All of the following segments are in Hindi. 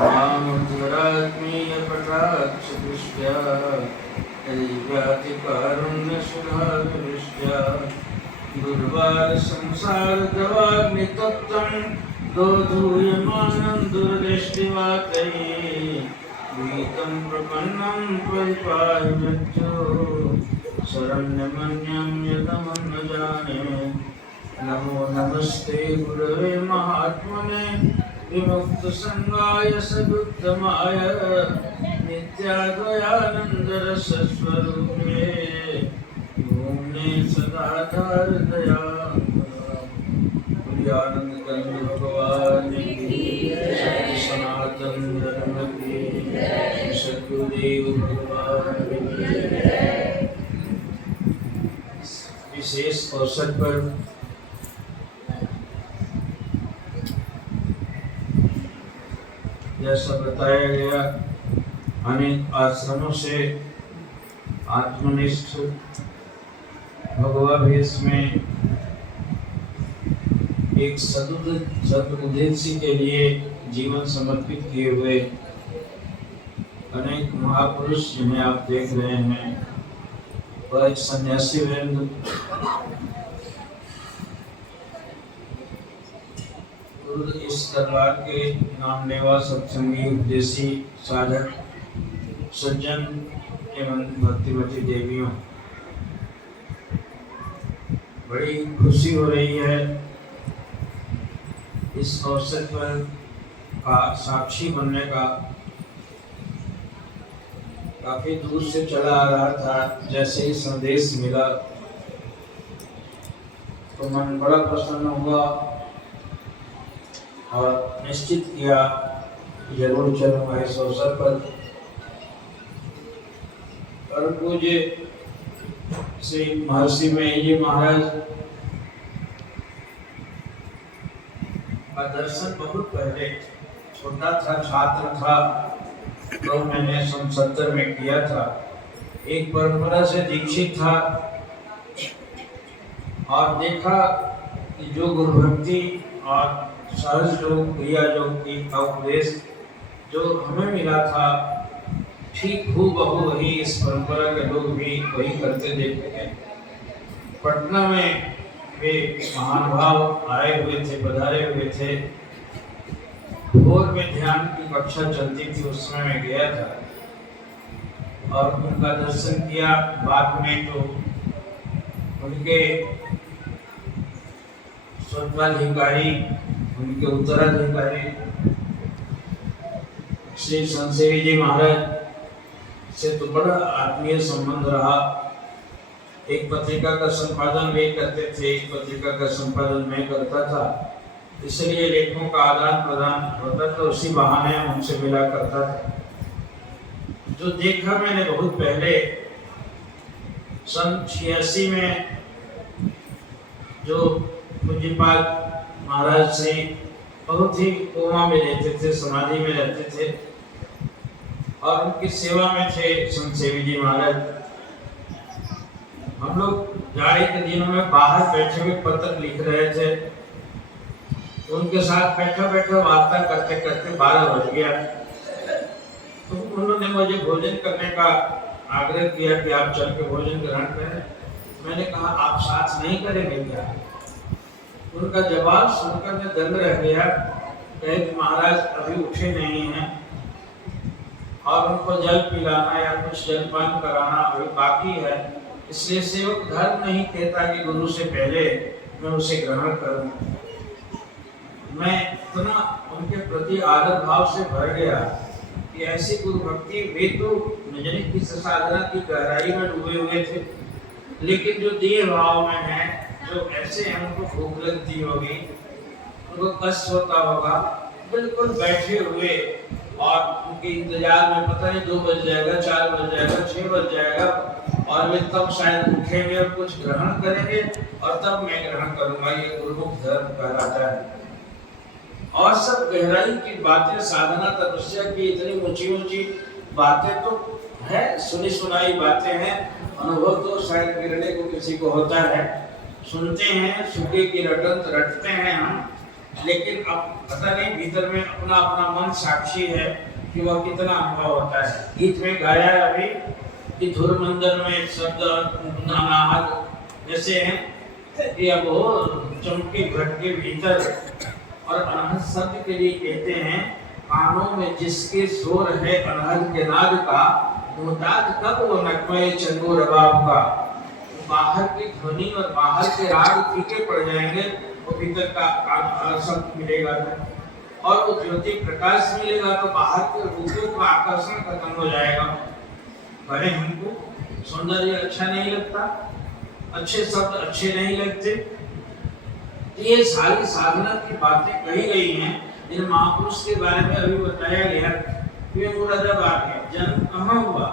मामुद्रात्मीयपटाक्षदृष्ट्या व्यातिकारुण्यसुधाविदृष्ट्या दुर्वारसंसारदवाग्नितप्तं दोधूयमानं दुर्दृष्टिवातये गीतं प्रपन्नं परिपाहि मृत्यो शरण्यमन्यं यदहं न जाने। नमो नमस्ते गुरवे महात्मने विमुक्तसंगाय सदुत्तमाय नित्याद्वयानन्दरसस्वरूपे भूम्ने सदा दया। आनंद कंद भगवान की सत्य सनातन धर्म की सद्गुरुदेव भगवान की विशेष अवसर पर जैसा बताया गया अनेक आश्रमों से आत्मनिष्ठ भगवावेश में एक सदुद्देश्य के लिए जीवन समर्पित किए हुए अनेक महापुरुष जिन्हें आप देख रहे हैं वह एक सन्यासी वृंद इस दरबार के नाम लेवा सत्संगी उपदेशी साधक सज्जन एवं भक्तिवती देवियों, बड़ी खुशी हो रही है इस अवसर पर का साक्षी बनने का। काफी दूर से चला आ रहा था, जैसे ही संदेश मिला तो मन बड़ा प्रसन्न हुआ और निश्चित किया जरूर चलूंगा इस अवसर पर। और पूज्य श्री महर्षि में ये महाराज का दर्शन बहुत पहले छोटा था, छात्र था, तो मैंने 70 में किया था। एक परंपरा से दीक्षित था और देखा कि जो गुरु भक्ति और सहज योग क्रिया योग की का उपदेश जो हमें मिला था, ठीक हूबहू वही इस परंपरा के लोग भी वही करते देखे हैं। पटना में वे महानुभाव आए हुए थे, पधारे हुए थे। भोर में ध्यान की कक्षा चलती थी, उस समय मैं गया था और उनका दर्शन किया। बाद में तो उनके स्वत्वाधिकारी, उनके उत्तराधिकारी श्री संसेवी जी महाराज से तो बड़ा आत्मीय संबंध रहा। एक पत्रिका का संपादन वे करते थे, एक पत्रिका का संपादन मैं करता था, इसलिए लेखों का आदान प्रदान होता था। उसी बहाने उनसे मिला करता था। जो देखा मैंने बहुत पहले सन 86 में, जो पूज्यपाद महाराज से बहुत ही कोमा में रहते थे, समाधि में रहते थे और उनकी सेवा में थे संसेवी जी महाराज। हम लोग जाड़े के दिनों में बाहर बैठे हुए पत्र लिख रहे थे, उनके साथ बैठा बैठा वार्ता करते करते 12 बज गया। तो उन्होंने मुझे भोजन करने का आग्रह किया कि आप चल के भोजन ग्रहण करें। मैंने कहा आप साथ नहीं करेंगे क्या? उनका जवाब सुनकर मैं दंग रह गया। कहे कि महाराज अभी उठे नहीं हैं और उनको जल पिलाना या कुछ जलपान कराना अभी बाकी है, इसलिए सेवक धर्म नहीं कहता कि गुरु से पहले मैं उसे ग्रहण करूं। मैं इतना उनके प्रति आदर भाव से भर गया कि ऐसी गुरु भक्ति, वे तो निजनिक की साधना की गहराई में डूबे हुए थे, लेकिन जो दिए भाव में है, जो ऐसे हैं, उनको भूख लगती होगी, उनको कष्ट होता होगा, बिल्कुल बैठे हुए और उनके इंतजार में पता नहीं 2 बज जाएगा, 4 बज जाएगा, 6 बज जाएगा और वे तब शायद उठेंगे और कुछ ग्रहण करेंगे और तब मैं ग्रहण करूंगा। ये गुरुमुख धर्म कहलाता है। और सब गहराई की बातें, साधना तपस्या की इतनी ऊंची ऊंची बातें तो है, सुनी सुनाई बातें हैं। अनुभव तो शायद गिरने को किसी को होता है, सुनते हैं, सुखे की रटंत रटते हैं हम, लेकिन अब पता नहीं भीतर में अपना अपना मन साक्षी है कि वह कितना अनुभव होता है। गीत में गाया है अभी कि धुर मंदिर में शब्द नानाद जैसे हैं कि अब वो चमके घट के भीतर और अनहद शब्द के लिए कहते हैं कानों में जिसके शोर है अनहद के नाद का मुहताज कब वो नगमे चंगो रबाब का। बाहर की ध्वनि और बाहर के राग फीके पड़ जाएंगे वो भीतर का शब्द मिलेगा और वो ज्योति प्रकाश मिलेगा तो बाहर के रूपों का आकर्षण खत्म हो जाएगा। भले हमको सौंदर्य अच्छा नहीं लगता, अच्छे शब्द अच्छे नहीं लगते, ये सारी साधना की बातें कही गई हैं। इन महापुरुष के बारे में अभी बताया गया कि मुरादाबाद में जन्म कहाँ हुआ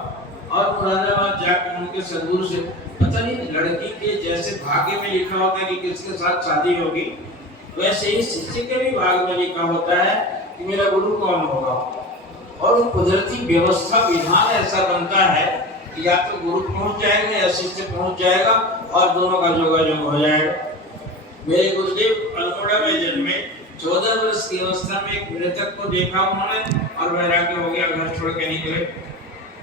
और मुरादाबाद जाकर उनके सदगुरु से पता नहीं लड़की के जैसे भाग्य में लिखा होता है कि किसके साथ शादी होगी, वैसे ही शिष्य के भी भाग्य में लिखा होता है कि मेरा गुरु कौन होगा। और कुदरती व्यवस्था विधान ऐसा बनता है कि या तो गुरु पहुंच जाएगा या शिष्य पहुंच जाएगा और दोनों का जोगाजोग हो जाएगा। मेरे गुरुदेव अल्मोड़ा में जन्मे, 14 वर्ष की अवस्था में एक मृतक को देखा उन्होंने और वैराग्य हो गया, घर छोड़ के निकले।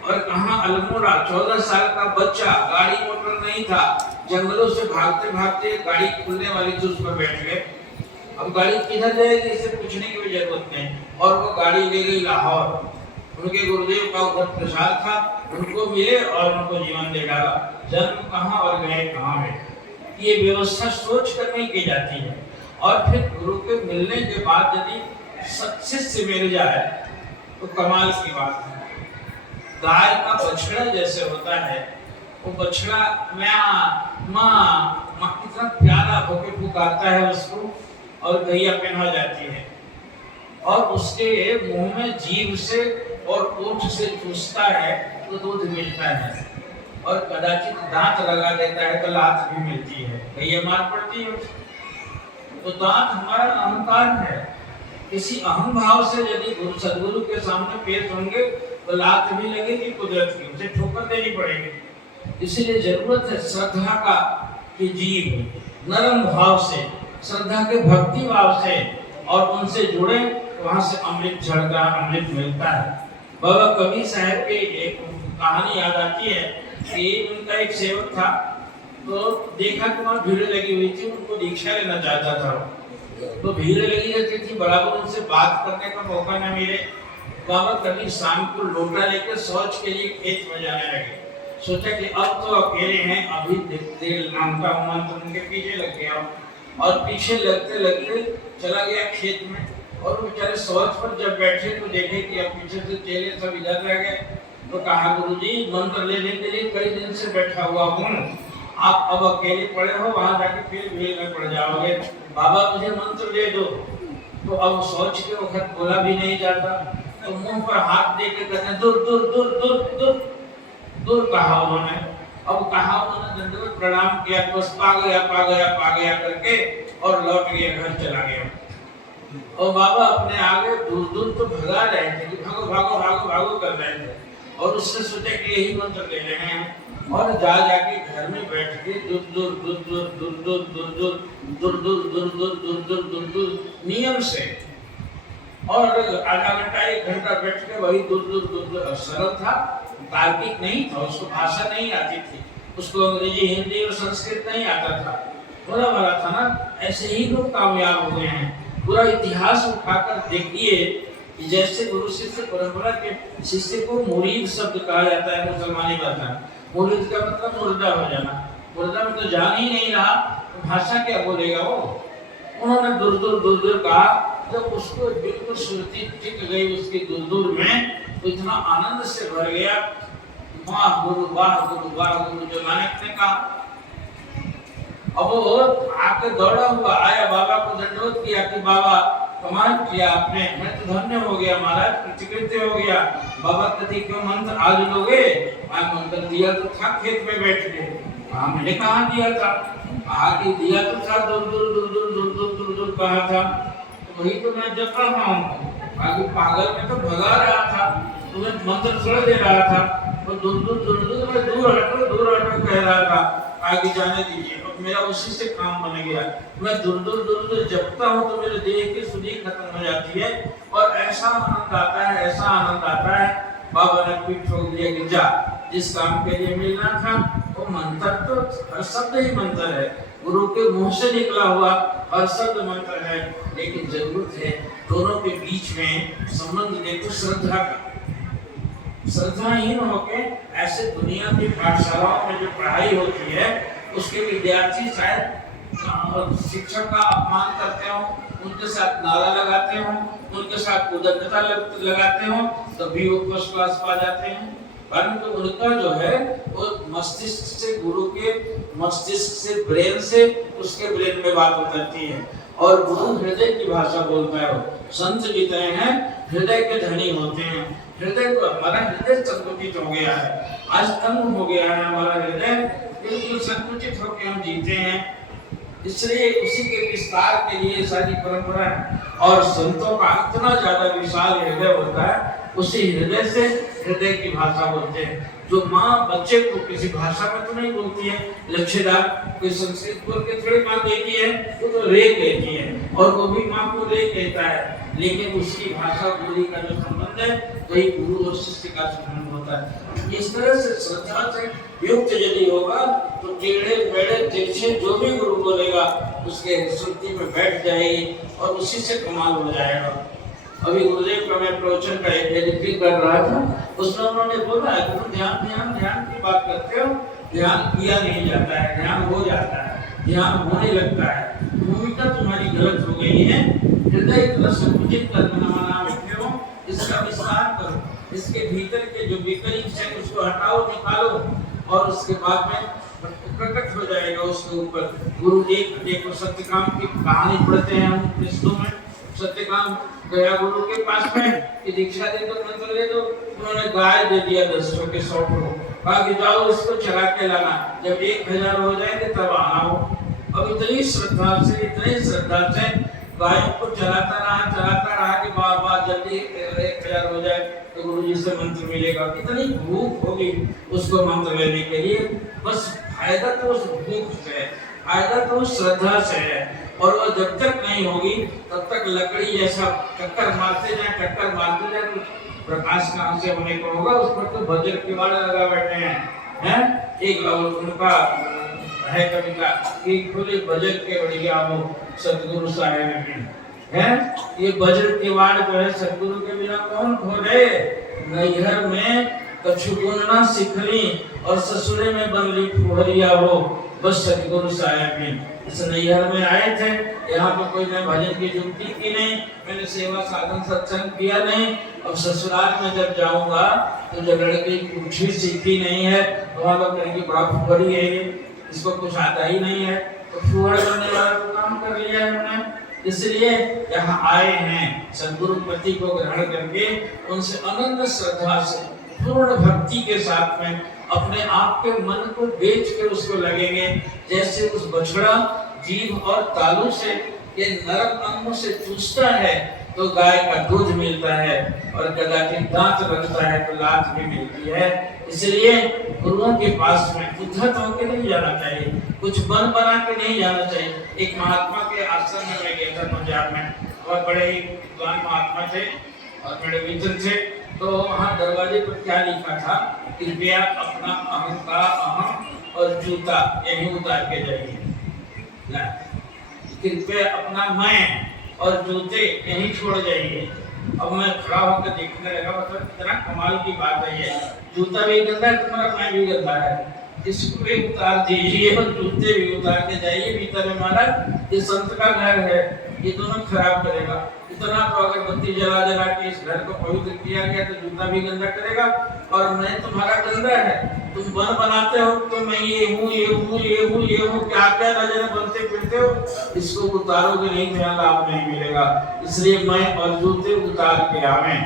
और कहाँ अल्मोड़ा 14 साल का बच्चा, गाड़ी मोटर नहीं था, जंगलों से भागते भागते गाड़ी खुलने वाली थी उस पर बैठ गए। अब गाड़ी किधर जाएगी इसे पूछने की भी जरूरत नहीं और वो गाड़ी ले गई लाहौर। उनके गुरुदेव का उधर प्रसाद था, उनको मिले और उनको जीवन दे डाला। जन्म कहाँ और गए कहाँ में, ये व्यवस्था सोच कर नहीं की जाती है। और फिर गुरु के मिलने के बाद यदि शिष्य मिल जाए तो कमाल की बात है। गाय का बछड़ा जैसे होता है, वो बछड़ा माँ कितना प्यारा होके पुकारता है उसको और गैया पहना जाती है और उसके मुंह में जीभ से और ओठ से चूसता है तो दूध मिलता है और कदाचित दांत लगा देता है तो लात भी मिलती है, गैया मार पड़ती है। तो दांत हमारा अहंकार है। किसी अहम भाव से यदि गुरु सदगुरु के सामने पेश होंगे तो लात भी लगेगी कुदरत की, उसे ठोकर देनी पड़ेगी। इसलिए जरूरत है श्रद्धा का कि जीव नरम भाव से, श्रद्धा के भक्ति भाव से और उनसे जुड़े, वहां से अमृत झड़ता, अमृत मिलता है। बाबा कबीर साहब की एक कहानी याद आती है कि उनका एक सेवक था तो देखा कि वहाँ भीड़ लगी हुई थी, उनको दीक्षा लेना चाहता था तो भीड़ लगी रहती थी, बराबर उनसे बात करने का मौका न मिले। बाबा कभी शाम को लोटा लेकर शौच के लिए खेत में जाने लगे। सोचा कि अब तो अकेले हैं, अभी देर नाम का मंत्र उनके पीछे लग गया और पीछे लगते लगते चला गया खेत में। और बेचारे शौच पर जब बैठे तो देखे कि अब पीछे से चेले सब इधर रह गए। तो कहा गुरुजी मंत्र लेने के लिए कई दिन से बैठा हुआ हूँ, आप अब अकेले पड़े हो, वहां जाके फिर भीड़ में पड़ जाओगे, बाबा मुझे मंत्र दे दो। तो अब सोच के वक्त बोला भी नहीं जाता तो मुंह पर हाथ दे के कहते दूर दूर दूर दूर दूर दूर कहा उन्होंने। अब कहा उन्होंने दंडवत प्रणाम किया, बस पा गया करके और लौट गया, घर चला गया। और बाबा अपने आगे दूर दूर तो भगा रहे थे कि भागो भागो भागो भागो कर रहे थे और उसने सोचा कि यही मंत्र ले रहे हैं और जाके घर में बैठ के दूर दूर दूर दूर दूर दूर दूर दूर दूर दूर दूर दूर दूर दूर दूर दूर नियम से और आधा घंटा 1 घंटा बैठ के वही दूर दूर दूर सरल था, तार्किक नहीं था, उसको भाषा नहीं आती थी, उसको अंग्रेजी हिंदी और संस्कृत नहीं आता था, बोला वाला था ना। ऐसे ही लोग कामयाब हुए हैं। पूरा इतिहास उठाकर देखिए कि जैसे गुरु शिष्य परंपरा के शिष्य को मुरीद शब्द कहा जाता है मुसलमानी भाषा में। मुरीद का मतलब मुर्दा हो जाना, मुर्दा में तो जान ही नहीं रहा, तो भाषा क्या बोलेगा वो। उन्होंने दूर दूर दूर दूर कहा, जब उसको बिल्कुल सुरती टिक गई उसकी दूर दूर में तो इतना आनंद से भर गया, वाह गुरु वाह गुरु वाह गुरु, जो नानक ने कहा। अब वो आके दौड़ा हुआ आया, बाबा को दंडवत किया कि बाबा कमाल किया आपने, मैं तो धन्य हो गया महाराज, कृतकृत्य हो गया। बाबा कहते क्यों मंत्र आज लोगे? आज मंत्र दिया तो था खेत में बैठ के, मैंने कहा दिया था, आगे दिया तो था दूर दूर दूर दूर दूर दूर दूर दूर कहा था, तो वही तो मैं जप रहा हूँ। आगे पागल में तो भगा रहा था, तुम्हें मंत्र थोड़ा दे रहा था, तो दूर दूर दूर दूर दूर हटो कह रहा था। आगे जाने दीजिए। अब मेरा उसी से काम बन गया, मैं दूर दूर जपता हूँ तो मेरे देह की सुधी खत्म हो जाती है और ऐसा आनंद आता है, ऐसा आनंद आता है। बाबा ने पीठ ठोक दिया कि जा, जिस काम के लिए मिलना था वो मंत्र तो हर शब्द ही मंत्र है, गुरु के मुंह से निकला हुआ हर शब्द मंत्र है, लेकिन जरूरत है दोनों के बीच में संबंध देखो श्रद्धा का। श्रद्धाहीन होके ऐसे दुनिया की पाठशालाओं में जो पढ़ाई होती है उसके विद्यार्थी शायद शिक्षक का अपमान करते हो, उनके साथ नारा लगाते हो, उनके साथ उदंडता लगाते हो, तभी वो फर्स्ट क्लास पा जाते हैं। परंतु उनका जो है वो मस्तिष्क से, गुरु के मस्तिष्क से, ब्रेन से उसके ब्रेन में बात उतरती है और गुरु हृदय की भाषा बोलता है। संत जितने हैं हृदय के धनी होते हैं। हृदय को, हमारा हृदय संकुचित हो गया है, आज तंग हो गया है हमारा हृदय, बिल्कुल संकुचित होकर हम जीते हैं। इसलिए उसी के विस्तार के लिए सारी परंपरा है और संतों का इतना ज्यादा विशाल हृदय होता है, उसी हृदय से हृदय की भाषा बोलते हैं। जो माँ बच्चे को किसी भाषा में तो नहीं बोलती है, लच्छेदार कोई संस्कृत बोल के थोड़ी माँ कहती है, वो तो रे कहती है और वो भी माँ को रे कहता है, लेकिन उसकी भाषा बोली का जो संबंध है वही गुरु और शिष्य का संबंध होता है। इस तरह से श्रद्धा से युक्त यदि होगा तो टेढ़े मेढ़े तिरछे जो भी गुरु बोलेगा उसके श्रुति में बैठ जाएगी और उसी से कमाल हो जाएगा। अभी गुरुदेव का मैं प्रवचन का एडिटिंग कर रहा था, उसमें उन्होंने बोला कि तुम ध्यान ध्यान ध्यान की बात करते हो, ध्यान किया नहीं जाता है, ध्यान हो जाता है, ध्यान होने लगता है। भूमिका तुम्हारी गलत हो गई है, हृदय इतना संकुचित करना मना बैठे हो, इसका विस्तार करो, इसके भीतर के जो विकल्प है उसको हटाओ, निकालो और उसके बाद में प्रकट हो जाएगा उसके ऊपर। गुरु देखो सत्यकाम की कहानी पढ़ते हैं हम कृष्णों में। सत्यकाम गया गुरु के पास में कि दीक्षा दे दो, मंत्र दे दो, उन्होंने गाय दे दिया 10 के 100 को, कहा कि जाओ इसको चरा के लाना, जब 1000 हो जाएंगे तब आना हो। अब इतनी श्रद्धा से गायों को चलाता रहा कि बाबा जल्दी 1000 हो जाए तो गुरु जी से मंत्र मिलेगा। कितनी भूख होगी उसको मंत्र लेने के लिए। बस फायदा तो उस भूख से है, फायदा तो उस श्रद्धा से है, और वो जब तक नहीं होगी तब तक लकड़ी जैसा टक्कर मारते जाए तो प्रकाश कहाँ से होने को होगा। उस पर तो वज्र किवाड़ लगा बैठे हैं। एक उनका है कविता कि खुले वज्र के बढ़िया हो सतगुरु साहेब है। ये वज्र किवाड़ जो है सतगुरु के बिना कौन खोले। नैहर में कछु गुण ना सिखली और ससुरे में बनली फुहरिया हो, बस सतगुरु साहेब ने। इस नैहर में आए थे, यहाँ पे कोई मैं भजन की जुगती की नहीं, मैंने सेवा साधन सत्संग किया नहीं। अब ससुराल में जब जाऊंगा तो जब लड़की कुछ भी सीखी नहीं है तो वहाँ लोग कहेंगे बड़ा फुहरी है ये, इसको कुछ आता ही नहीं है। तो फुहर बनने वाला तो काम कर लिया है उन्होंने। इसलिए यहाँ आए हैं सद्गुरु पति को ग्रहण करके, उनसे अनंत श्रद्धा से पूर्ण भक्ति के साथ में अपने आप के मन को बेच के उसको लगेंगे। जैसे उस बछड़ा जीभ और तालू से ये नरम अंगों से चूसता है तो गाय का दूध मिलता है, और कदाचित दांत बनता है तो लात भी मिलती है। इसलिए गुरुओं के पास में उद्धत होकर नहीं जाना चाहिए, कुछ बन बना के नहीं जाना चाहिए। एक महात्मा के आश्रम में मैं गया था पंजाब में, बहुत बड़े ही विद्वान महात्मा थे और बड़े मित्र थे। तो वहाँ दरवाजे पर क्या लिखा था, कृपया अपना अहम का अहम और जूता यहीं उतार के जाइए। कृपया अपना मैं और जूते यहीं छोड़ जाइए। अब मैं खड़ा होकर देखने लगा, मतलब इतना कमाल की बात है ये। जूता भी गंदा है तुम्हारा, मैं भी गंदा है, इसको भी उतार दीजिए और जूते भी उतार के जाइए। भीतर हमारा ये संत का घर है, ये दोनों खराब करेगा। इतना तो अगरबत्ती जला जला के इस घर को पवित्र किया गया तो जूता भी गंदा करेगा, और मैं तुम्हारा गंदा है। तुम बन बनाते हो तो मैं ये हूँ क्या क्या नजर बनते फिरते हो, इसको उतारोगे नहीं तो यहाँ लाभ नहीं मिलेगा। इसलिए मैं और जूते उतार के आवे।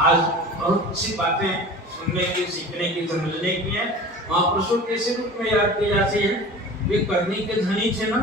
आज बहुत सी बातें सुनने की, सीखने की, समझने की है। महापुरुषों के रूप में याद की जाती है, वे करनी के धनी थे ना।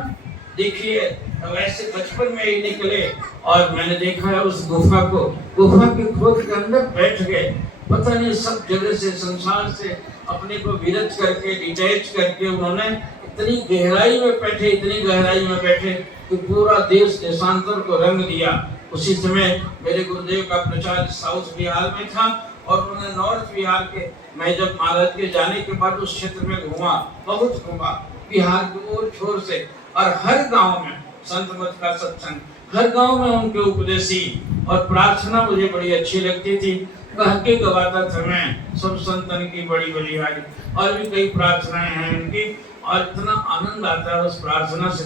देखिए वैसे बचपन में ही निकले और मैंने देखा है उस गुफा को, गुफा के खोद के अंदर बैठ गए पता नहीं सब जगह से, संसार से अपने को विरत करके, डिटैच करके उन्होंने इतनी गहराई में बैठे, इतनी गहराई में बैठे कि पूरा देश देशांतर को रंग दिया। उसी समय मेरे गुरुदेव का प्रचार साउथ बिहार में था और उन्होंने नॉर्थ बिहार के, मैं जब महाराज के जाने के बाद उस क्षेत्र में घूमा, बहुत घूमा, बिहार के ओर छोर से, और हर गांव में संत मत का सत्संग, हर गांव में उनके उपदेशी और प्रार्थना मुझे बड़ी अच्छी लगती थी। कह के गवाता था मैं सब संतन की बड़ी बलिहारी, और भी कई प्रार्थनाएं हैं उनकी, और इतना आनंद आता है उस प्रार्थना से।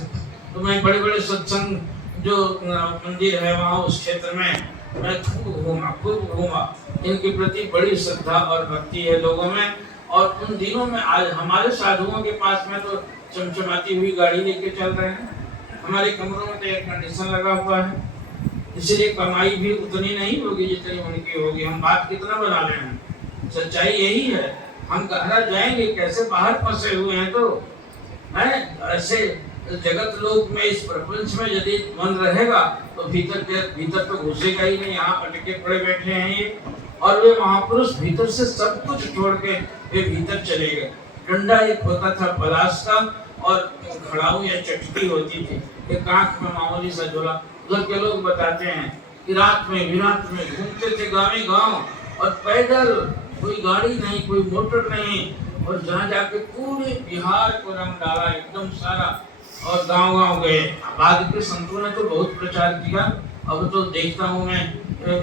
तो मैं बड़े बड़े सत्संग जो मंदिर है वहाँ उस क्षेत्र में मैं खूब घूमा। इनके प्रति बड़ी श्रद्धा और भक्ति है लोगों में। और उन दिनों में आज हमारे साधुओं के पास में तो चमचमाती हुई गाड़ी लेके चल रहे हैं, हमारे कमरों में तो एयर कंडीशन लगा हुआ है, इसलिए कमाई भी उतनी नहीं होगी जितनी उनकी होगी। हम बात कितना बना रहे हैं, सच्चाई यही है। हम गहरा जाएंगे कैसे, बाहर फंसे हुए हैं तो है। ऐसे जगत लोक में, इस प्रपंच में यदि मन रहेगा तो भीतर तो घुसेगा ही नहीं। यहाँ अटके पड़े बैठे हैं ये, और वे महापुरुष भीतर से सब कुछ छोड़ के वे भीतर चले गए। डंडा एक होता था पलाश का, और खड़ाऊ या चटकी होती थी, एक आंख में मामूली सा झोला। उधर के लोग बताते हैं कि रात में विराट में घूमते थे गाँव, और पैदल, कोई गाड़ी नहीं, कोई मोटर नहीं, और जहाँ जाके पूरे बिहार को रंग डाला एकदम सारा, और गांव गए। बाद के संतों ने तो बहुत प्रचार किया। अब तो देखता हूँ मैं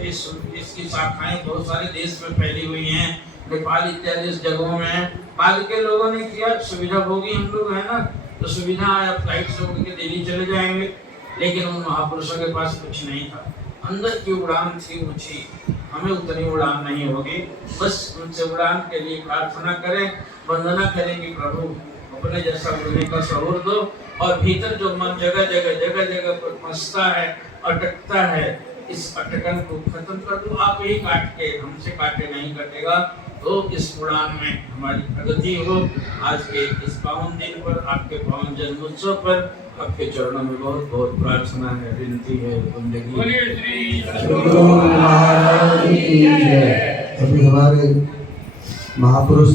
इसकी शाखाएं बहुत सारे देश में फैली हुई हैं, नेपाल इत्यादि जगहों में। बाद के लोगों ने किया, सुविधा भोगी हम लोग है ना, तो सुविधा आया, फ्लाइट से उड़ के दिल्ली चले जाएंगे। लेकिन उन महापुरुषों के पास कुछ नहीं था, अंदर की उड़ान थी ऊंची, हमें उतनी उड़ान नहीं होगी। बस उनसे उड़ान के लिए प्रार्थना करें, वंदना करें कि प्रभु अपने जैसा बोलने का शऊर दो, और भीतर जो मन जगह जगह पर फंसता है, अटकता है, इस अटकन को खत्म कर दो। आप ही काट के, हमसे काटे नहीं कटेगा, तो इस उड़ान में हमारी प्रगति हो। आज के इस पावन दिन पर, आपके पावन जन्मोत्सव पर आपके चरणों में बहुत बहुत प्रार्थना है, विनती है। अभी हमारे महापुरुष